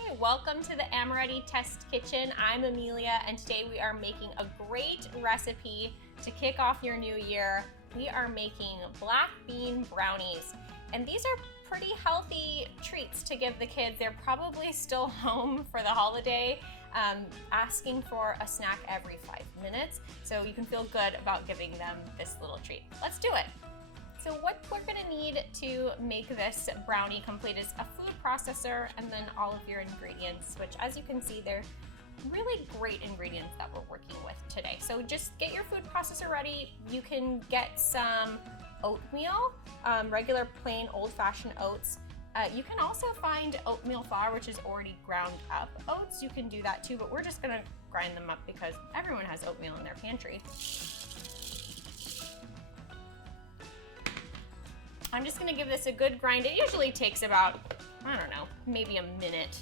Hi, welcome to the Amoretti Test Kitchen. I'm Amelia, and today we are making a great recipe to kick off your new year. We are making black bean brownies, and these are pretty healthy treats to give the kids. They're probably still home for the holiday, asking for a snack every 5 minutes, so you can feel good about giving them this little treat. Let's do it. So what we're gonna need to make this brownie complete is a food processor and then all of your ingredients, which as you can see, they're really great ingredients that we're working with today. So just get your food processor ready. You can get some oatmeal, regular plain old-fashioned oats. You can also find oatmeal flour, which is already ground up oats. You can do that too, but we're just gonna grind them up because everyone has oatmeal in their pantry. I'm just gonna give this a good grind. It usually takes about, I don't know, maybe a minute.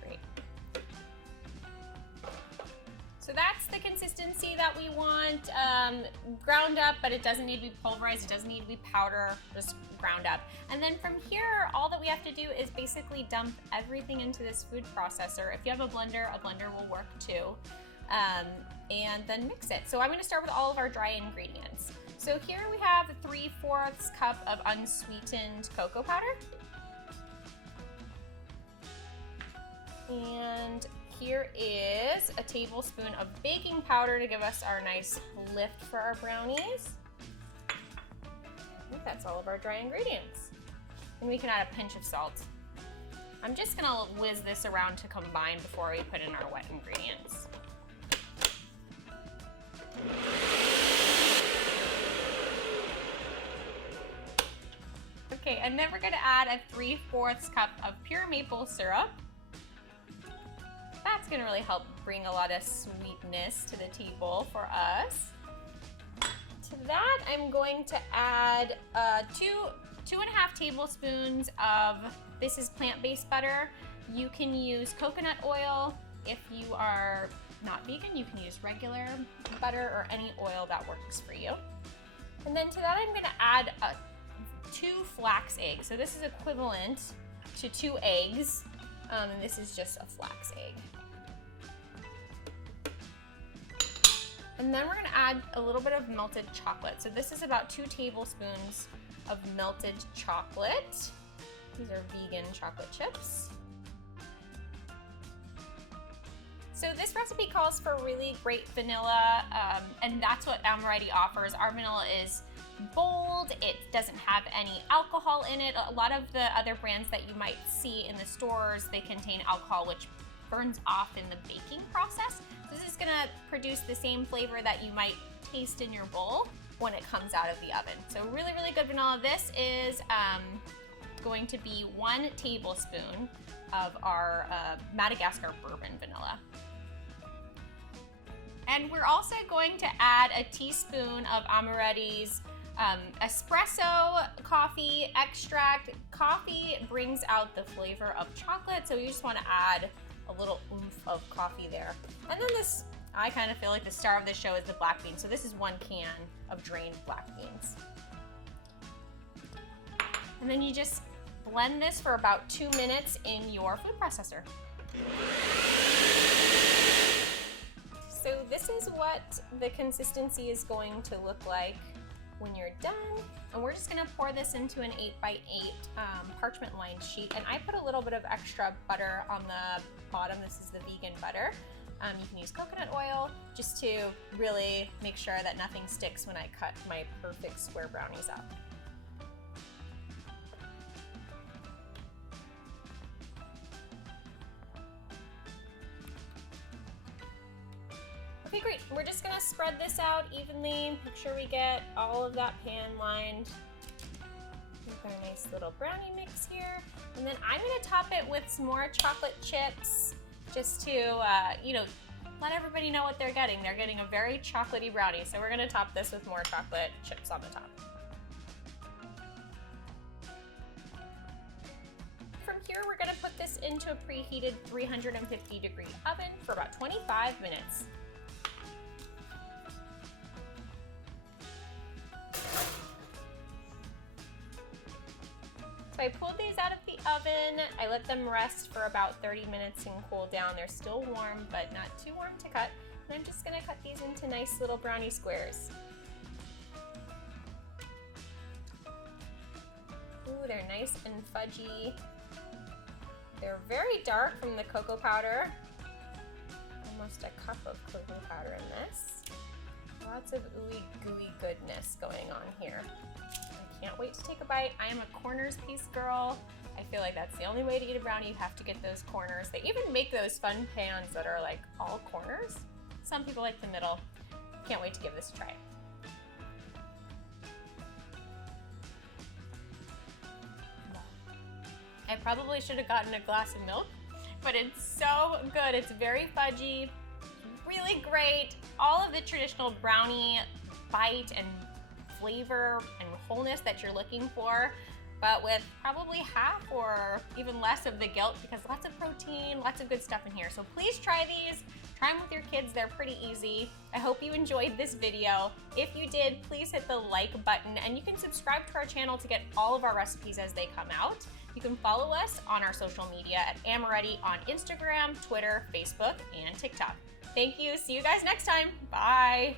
Great. So that's the consistency that we want, ground up, but it doesn't need to be pulverized, it doesn't need to be powder, just ground up. And then from here, all that we have to do is basically dump everything into this food processor. If you have a blender will work too. And then mix it. So I'm gonna start with all of our dry ingredients. So here we have 3/4 cup of unsweetened cocoa powder. And here is a tablespoon of baking powder to give us our nice lift for our brownies. I think that's all of our dry ingredients. And we can add a pinch of salt. I'm just gonna whiz this around to combine before we put in our wet ingredients. Okay, and then we're gonna add a 3/4 cup of pure maple syrup. That's gonna really help bring a lot of sweetness to the table for us. To that, I'm going to add 2.5 tablespoons of, this is plant-based butter. You can use coconut oil. If you are not vegan, you can use regular butter or any oil that works for you. And then to that, I'm gonna add 2 flax eggs. So this is equivalent to 2 eggs, and this is just a flax egg. And then we're gonna add a little bit of melted chocolate. So this is about 2 tablespoons of melted chocolate. These are vegan chocolate chips. So this recipe calls for really great vanilla, and that's what Amoretti offers. Our vanilla is bold, it doesn't have any alcohol in it. A lot of the other brands that you might see in the stores, they contain alcohol, which burns off in the baking process. This is gonna produce the same flavor that you might taste in your bowl when it comes out of the oven. So really, really good vanilla. This is going to be 1 tablespoon of our Madagascar bourbon vanilla. And we're also going to add a teaspoon of Amoretti's espresso coffee extract. Coffee brings out the flavor of chocolate, so you just wanna add a little oomph of coffee there. And then this, I kind of feel like the star of the show is the black beans. So this is 1 can of drained black beans. And then you just blend this for about 2 minutes in your food processor. So this is what the consistency is going to look like when you're done. And we're just gonna pour this into an 8x8 parchment lined sheet. And I put a little bit of extra butter on the bottom. This is the vegan butter. You can use coconut oil just to really make sure that nothing sticks when I cut my perfect square brownies up. Okay, great. We're just gonna spread this out evenly. Make sure we get all of that pan lined. We've got a nice little brownie mix here. And then I'm gonna top it with some more chocolate chips just to, let everybody know what they're getting. They're getting a very chocolatey brownie. So we're gonna top this with more chocolate chips on the top. From here, we're gonna put this into a preheated 350-degree oven for about 25 minutes. So I pulled these out of the oven. I let them rest for about 30 minutes and cool down. They're still warm, but not too warm to cut. And I'm just gonna cut these into nice little brownie squares. Ooh, they're nice and fudgy. They're very dark from the cocoa powder. Almost a cup of cocoa powder in this. Lots of ooey gooey goodness going on here. I can't wait to take a bite. I am a corners piece girl. I feel like that's the only way to eat a brownie. You have to get those corners. They even make those fun pans that are like all corners. Some people like the middle. Can't wait to give this a try. I probably should have gotten a glass of milk, but it's so good. It's very fudgy, really great. All of the traditional brownie bite and flavor and wholeness that you're looking for, but with probably half or even less of the guilt, because lots of protein, lots of good stuff in here. So please try these. Try them with your kids. They're pretty easy. I hope you enjoyed this video. If you did, please hit the like button, and you can subscribe to our channel to get all of our recipes as they come out. You can follow us on our social media at Amoretti on Instagram, Twitter, Facebook, and TikTok. Thank you. See you guys next time. Bye.